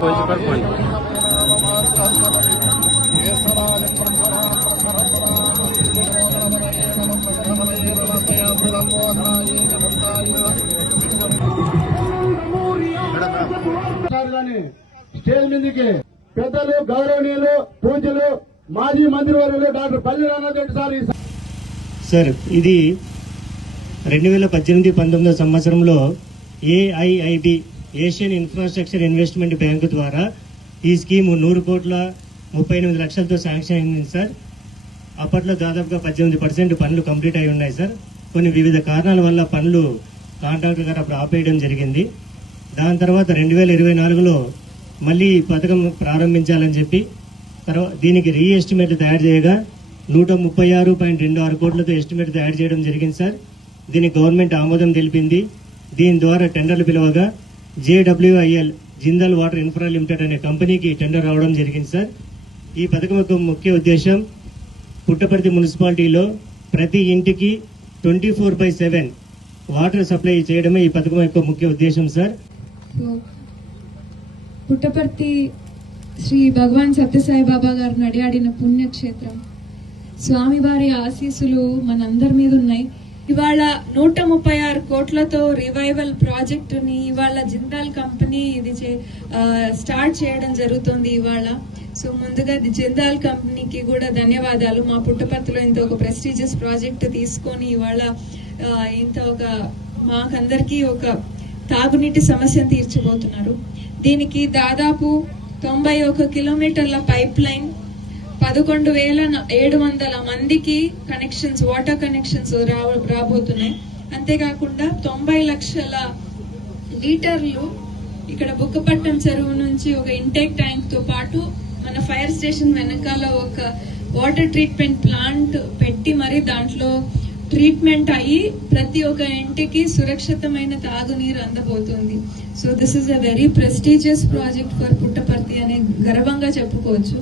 Stage మీదకి పెద్దలు గౌరవనీయులు పూజలు మాజీ మంత్రివర్యులు డాక్టర్ పల్లి రామరెడ్డి సార్ ఇది 2018-19 సంవత్సరంలో AIIB Asian infrastructure investment bank ద్వారా ఈ స్కీము 100 కోట్ల 38 లక్షలతో శాంక్షన్ అయింది సార్. అప్పట్లో దాదాపుగా 18% పనులు కంప్లీట్ అయి ఉన్నాయి సార్. కొన్ని వివిధ కారణాల వల్ల పనులు కాంట్రాక్టర్ గారు అప్పుడు ఆపేయడం జరిగింది. దాని తర్వాత 2024లో మళ్ళీ పథకం ప్రారంభించాలని చెప్పి తర్వాత దీనికి రీ ఎస్టిమేట్ తయారు చేయగా 136.26 కోట్లతో ఎస్టిమేట్ తయారు చేయడం జరిగింది సార్. దీనికి గవర్నమెంట్ ఆమోదం తెలిపింది. దీని ద్వారా టెండర్లు పిలవగా JWIL Jindal water infra limited అనే కంపెనీకి టెండర్ రావడం జరిగింది సార్. ఈ పథకం యొక్క ముఖ్య ఉద్దేశం పుట్టపర్తి మున్సిపాలిటీలో ప్రతి ఇంటికి 24/7 వాటర్ సప్లై చేయడమే ఈ పథకం యొక్క ముఖ్య ఉద్దేశం సార్. పుట్టపర్తి శ్రీ భగవాన్ సత్యసాయి బాబా గారు నడియాడిన పుణ్యక్షేత్రం. స్వామివారి ఆశీస్సులు మనందరి మీద ఉన్నాయి. ఇవాళ 136 కోట్లతో రివైవల్ ప్రాజెక్టుని ఇవాళ జిందాల్ కంపెనీ ఇది స్టార్ట్ చేయడం జరుగుతుంది ఇవాళ. సో ముందుగా జిందాల్ కంపెనీకి కూడా ధన్యవాదాలు. మా పుట్టపర్తిలో ఇంత ఒక ప్రెస్టీజియస్ ప్రాజెక్ట్ తీసుకొని ఇవాళ ఇంత ఒక మాకందరికీ ఒక తాగునీటి సమస్యను తీర్చబోతున్నారు. దీనికి దాదాపు 91 కిలోమీటర్ల పైప్ లైన్, 11,700 మందికి కనెక్షన్స్, వాటర్ కనెక్షన్స్ రాబోతున్నాయి. అంతేకాకుండా 90 లక్షల లీటర్లు ఇక్కడ బుక్కపట్నం చెరువు నుంచి ఒక ఇంటేక్ ట్యాంక్ తో పాటు మన ఫైర్ స్టేషన్ వెనకాల ఒక వాటర్ ట్రీట్మెంట్ ప్లాంట్ పెట్టి మరి దాంట్లో ట్రీట్మెంట్ అయ్యి ప్రతి ఒక్క ఇంటికి సురక్షితమైన తాగునీరు అందబోతుంది. So this is a very prestigious project for Puttaparthi అనే గర్వంగా చెప్పుకోవచ్చు.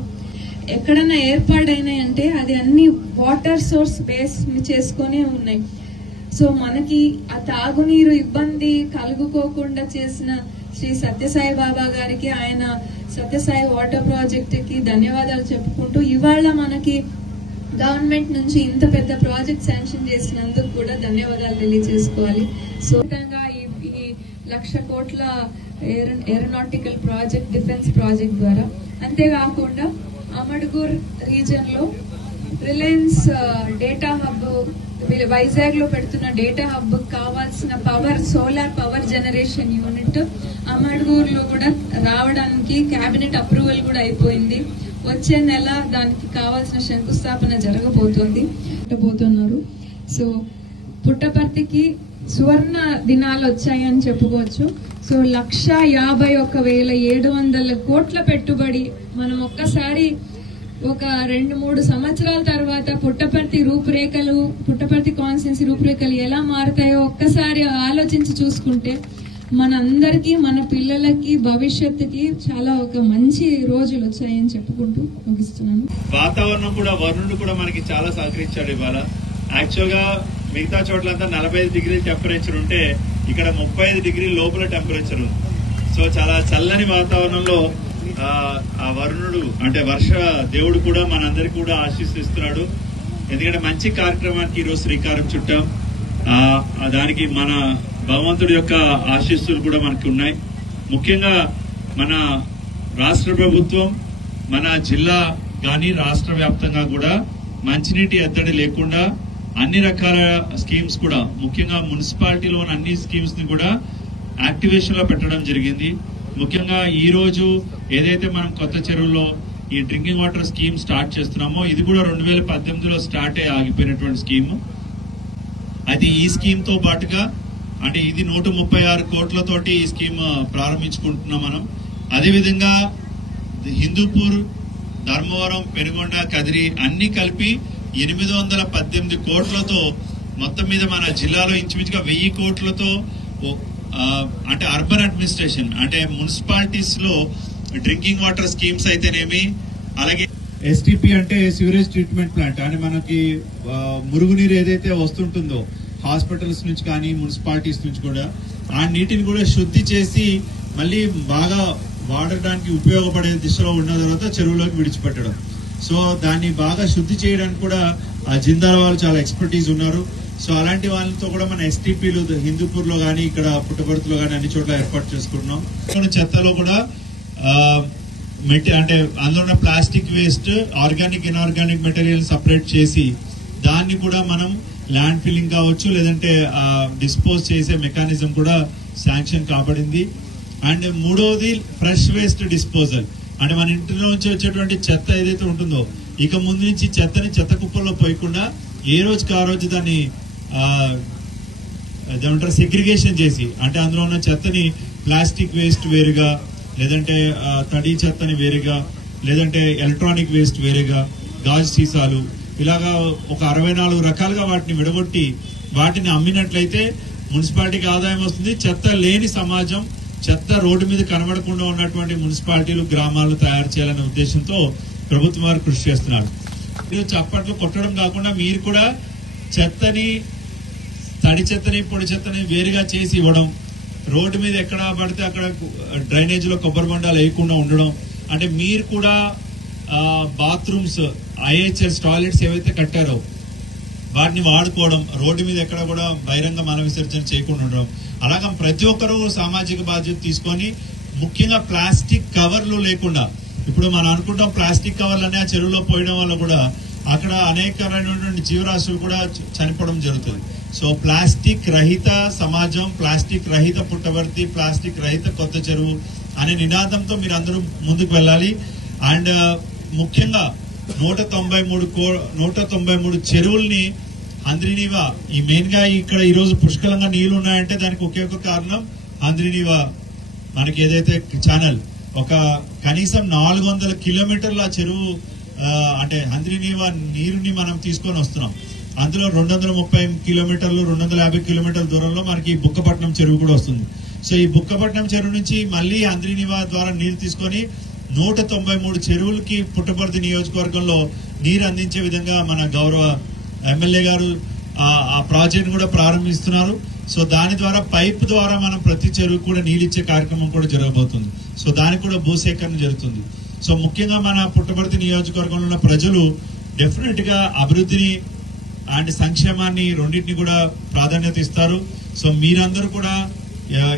ఎక్కడన్నా ఏర్పాడైనాయి అంటే అది అన్ని వాటర్ సోర్స్ బేస్ చేసుకునే ఉన్నాయి. సో మనకి ఆ తాగునీరు ఇబ్బంది కలుగుకోకుండా చేసిన శ్రీ సత్యసాయి బాబా గారికి, ఆయన సత్యసాయి వాటర్ ప్రాజెక్ట్ కి ధన్యవాదాలు చెప్పుకుంటూ ఇవాళ మనకి గవర్నమెంట్ నుంచి ఇంత పెద్ద ప్రాజెక్ట్ శాంక్షన్ చేసినందుకు కూడా ధన్యవాదాలు తెలియజేసుకోవాలి. సో ఈ 1,00,000 కోట్ల ఏరోనాటికల్ ప్రాజెక్ట్, డిఫెన్స్ ప్రాజెక్ట్ ద్వారా, అంతేకాకుండా అమడ్గూర్ రీజన్ లో రిలయన్స్ డేటా హబ్ వైజాగ్ లో పెడుతున్న డేటా హబ్ కావాల్సిన power, solar power generation unit Amadagur లో కూడా రావడానికి కేబినెట్ అప్రూవల్ కూడా అయిపోయింది. వచ్చే నెల దానికి కావాల్సిన శంకుస్థాపన జరగబోతున్నారు. సో పుట్టపర్తికి సువర్ణ దినాలు వచ్చాయని చెప్పుకోవచ్చు. సో 1,51,700 కోట్ల పెట్టుబడి మనం ఒక్కసారి ఒక 2-3 సంవత్సరాల తర్వాత పుట్టపర్తి రూపురేఖలు, పుట్టపర్తి కాన్స్టిట్యున్సీ రూపురేఖలు ఎలా మారుతాయో ఒక్కసారి ఆలోచించి చూసుకుంటే మనందరికీ, మన పిల్లలకి, భవిష్యత్తుకి చాలా ఒక మంచి రోజులు వచ్చాయని చెప్పుకుంటూ ముగిస్తున్నాను. వాతావరణం కూడా, వరుణుడు కూడా మనకి చాలా సహకరించాడు. ఇవాళ యాక్చువల్ గా మిగతా చోట్లంతా 45 డిగ్రీల టెంపరేచర్ ఉంటే ఇక్కడ 35 డిగ్రీల లోపల టెంపరేచర్ ఉంది. సో చాలా చల్లని వాతావరణంలో ఆ వరుణుడు అంటే వర్ష దేవుడు కూడా మనందరికి కూడా ఆశీస్సిస్తున్నాడు. ఎందుకంటే మంచి కార్యక్రమానికి ఈరోజు శ్రీకారం చుట్టాం. దానికి మన భగవంతుడి యొక్క ఆశీస్సులు కూడా మనకి ఉన్నాయి. ముఖ్యంగా మన రాష్ట్ర ప్రభుత్వం, మన జిల్లా కానీ రాష్ట్ర వ్యాప్తంగా కూడా మంచినీటి ఎద్దడి లేకుండా అన్ని రకాల స్కీమ్స్ కూడా, ముఖ్యంగా మున్సిపాలిటీలో ఉన్న అన్ని స్కీమ్స్ ని కూడా యాక్టివేషన్ లో పెట్టడం జరిగింది. ముఖ్యంగా ఈ రోజు ఏదైతే మనం కొత్త చెరువులో ఈ డ్రింకింగ్ వాటర్ స్కీమ్ స్టార్ట్ చేస్తున్నామో ఇది కూడా 2018లో స్టార్ట్ అయ్యి ఆగిపోయినటువంటి స్కీమ్. అయితే ఈ స్కీమ్ తో పాటుగా అంటే ఇది 136 కోట్లతోటి ఈ స్కీమ్ ప్రారంభించుకుంటున్నాం మనం. అదేవిధంగా హిందూపూర్, ధర్మవరం, పెనుగొండ, కదిరి అన్ని కలిపి 818 కోట్లతో మొత్తం మీద మన జిల్లాలో ఇంచుమించుగా 1000 కోట్లతో అంటే అర్బన్ అడ్మినిస్ట్రేషన్ అంటే మున్సిపాలిటీస్ లో డ్రింకింగ్ వాటర్ స్కీమ్స్ అయితేనేమి, అలాగే ఎస్టీపీ అంటే సివరేజ్ ట్రీట్మెంట్ ప్లాంట్ అంటే మనకి మురుగునీరు ఏదైతే వస్తుంటుందో హాస్పిటల్స్ నుంచి కానీ మున్సిపాలిటీస్ నుంచి కూడా ఆ నీటిని కూడా శుద్ధి చేసి మళ్ళీ బాగా వాడటానికి ఉపయోగపడే దిశలో ఉన్న తర్వాత చెరువులోకి విడిచిపెట్టడం. సో దాన్ని బాగా శుద్ధి చేయడానికి కూడా ఆ జిందాల వాళ్ళు చాలా ఎక్స్పర్టీస్ ఉన్నారు. సో అలాంటి వాళ్ళతో కూడా మన ఎస్టీపీలు హిందూపూర్ లో కానీ ఇక్కడ పుట్టపర్తిలో కానీ అన్ని చోట్ల ఏర్పాటు చేసుకుంటున్నాం. చెత్తలో కూడా అంటే అందులో ఉన్న plastic waste, organic inorganic material separate చేసి దాన్ని కూడా మనం ల్యాండ్ ఫిల్లింగ్ కావచ్చు, లేదంటే డిస్పోజ్ చేసే మెకానిజం కూడా శాంక్షన్ కాబడింది. అండ్ మూడవది ఫ్రెష్ వేస్ట్ డిస్పోజల్. అంటే మన ఇంటిలో నుంచి వచ్చేటువంటి చెత్త ఏదైతే ఉంటుందో ఇక ముందు నుంచి చెత్తని చెత్త కుప్పల్లో పోయకుండా ఏ రోజుకి ఆ రోజు దాన్ని ఏమంటారు సెగ్రిగేషన్ చేసి, అంటే అందులో ఉన్న చెత్తని ప్లాస్టిక్ వేస్ట్ వేరుగా, లేదంటే తడి చెత్తని వేరుగా, లేదంటే ఎలక్ట్రానిక్ వేస్ట్ వేరుగా, గాజు సీసాలు, ఇలాగా ఒక 64 రకాలుగా వాటిని విడగొట్టి వాటిని అమ్మినట్లయితే మున్సిపాలిటీకి ఆదాయం వస్తుంది. చెత్త లేని సమాజం, చెత్త రోడ్డు మీద కనబడకుండా ఉన్నటువంటి మున్సిపాలిటీలు, గ్రామాలు తయారు చేయాలనే ఉద్దేశంతో ప్రభుత్వం వారు కృషి చేస్తున్నారు. చప్పట్లు కొట్టడం కాకుండా మీరు కూడా చెత్తని, తడి చెత్తని, పొడి చెత్తని వేరుగా చేసి ఇవ్వడం, రోడ్డు మీద ఎక్కడ పడితే అక్కడ డ్రైనేజ్ లో కొబ్బరి బొండాలు వేయకుండా ఉండడం, అంటే మీరు కూడా బాత్రూమ్స్, ఐహెచ్ఎస్ టాయిలెట్స్ ఏవైతే కట్టారో వాటిని వాడుకోవడం, రోడ్డు మీద ఎక్కడ కూడా బహిరంగ మల విసర్జన చేయకుండా ఉండడం. అలాగా ప్రతి ఒక్కరూ సామాజిక బాధ్యత తీసుకొని, ముఖ్యంగా ప్లాస్టిక్ కవర్లు లేకుండా, ఇప్పుడు మనం అనుకుంటాం ప్లాస్టిక్ కవర్లనే ఆ చెరువులో పోయడం వల్ల కూడా అక్కడ అనేకమైనటువంటి జీవరాశులు కూడా చనిపోవడం జరుగుతుంది. సో ప్లాస్టిక్ రహిత సమాజం, ప్లాస్టిక్ రహిత పుట్టవర్తి, ప్లాస్టిక్ రహిత కొత్త చెరువు అనే నినాదంతో మీరు అందరూ ముందుకు వెళ్ళాలి. అండ్ ముఖ్యంగా 193 చెరువుల్ని హంద్రీనీవా, ఈ మెయిన్ గా ఇక్కడ ఈ రోజు పుష్కలంగా నీళ్లు ఉన్నాయంటే దానికి ఒకే ఒక కారణం హంద్రీనీవా మనకి ఏదైతే ఛానల్ ఒక కనీసం 400 కిలోమీటర్ల చెరువు, అంటే హంద్రీనీవా నీరుని మనం తీసుకొని వస్తున్నాం. అందులో 230 కిలోమీటర్లు, 250 కిలోమీటర్ల దూరంలో మనకి బుక్కపట్నం చెరువు కూడా వస్తుంది. సో ఈ బుక్కపట్నం చెరువు నుంచి మళ్ళీ హంద్రీనీవా ద్వారా నీరు తీసుకొని 193 చెరువులకి పుట్టపర్తి నియోజకవర్గంలో నీరు అందించే విధంగా మన గౌరవ ఎమ్మెల్యే గారు ఆ ప్రాజెక్ట్ కూడా ప్రారంభిస్తున్నారు. సో దాని ద్వారా పైప్ ద్వారా మనం ప్రతి చెరువు కూడా నీళ్ళు ఇచ్చే కార్యక్రమం కూడా జరగబోతుంది. సో దానికి కూడా భూసేకరణ జరుగుతుంది. సో ముఖ్యంగా మన పుట్టపర్తి నియోజకవర్గంలో ఉన్న ప్రజలు డెఫినెట్ గా అభివృద్ధిని అండ్ సంక్షేమాన్ని రెండింటిని కూడా ప్రాధాన్యత ఇస్తారు. సో మీరందరూ కూడా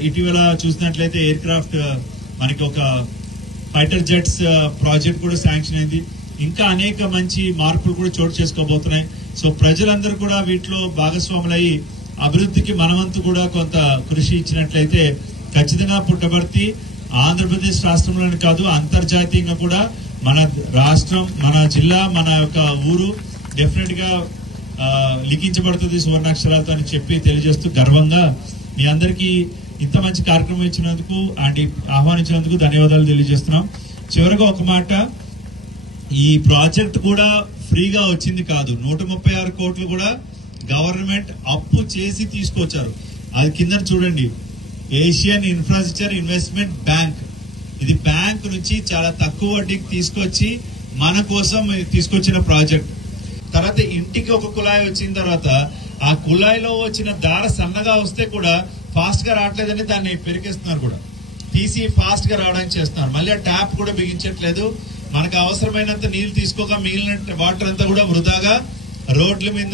ఇటీవల చూసినట్లయితే ఎయిర్ క్రాఫ్ట్ మనకి ఒక ఫైటర్ జెట్స్ ప్రాజెక్ట్ కూడా శాంక్షన్ అయింది. ఇంకా అనేక మంచి మార్పులు కూడా చోటు చేసుకోబోతున్నాయి. సో ప్రజలందరూ కూడా వీటిలో భాగస్వాములయ్యి అభివృద్ధికి మనవంతు కూడా కొంత కృషి ఇచ్చినట్లయితే ఖచ్చితంగా పుట్టపర్తి ఆంధ్రప్రదేశ్ రాష్ట్రంలోనే కాదు అంతర్జాతీయంగా కూడా మన రాష్ట్రం, మన జిల్లా, మన యొక్క ఊరు డెఫినెట్ గా లిఖించబడుతుంది సువర్ణాక్షరాలతో అని చెప్పి తెలియజేస్తూ గర్వంగా మీ అందరికీ ఇంత మంచి కార్యక్రమం ఇచ్చినందుకు అండ్ ఆహ్వానించినందుకు ధన్యవాదాలు తెలియజేస్తున్నాం. చివరిగా ఒక మాట, ఈ ప్రాజెక్ట్ కూడా ఫ్రీగా వచ్చింది కాదు. 136 కోట్లు కూడా గవర్నమెంట్ అప్పు చేసి తీసుకొచ్చారు. అది కింద చూడండి, ఏషియన్ ఇన్ఫ్రాస్ట్రక్చర్ ఇన్వెస్ట్మెంట్ బ్యాంక్. ఇది బ్యాంక్ నుంచి చాలా తక్కువ వడ్డీకి తీసుకొచ్చి మన కోసం తీసుకొచ్చిన ప్రాజెక్ట్. తర్వాత ఇంటికి ఒక కుళాయి వచ్చిన తర్వాత ఆ కుళాయిలో వచ్చిన దార సన్నగా వస్తే కూడా ఫాస్ట్ గా రావట్లేదని దాన్ని పెరిగేస్తున్నారు, కూడా తీసి ఫాస్ట్ గా రావడానికి చేస్తున్నారు. మళ్ళీ ఆ ట్యాప్ కూడా బిగించట్లేదు. మనకు అవసరమైనంత నీళ్లు తీసుకోక మిగిలిన వాటర్ అంతా కూడా వృధాగా రోడ్ల మీద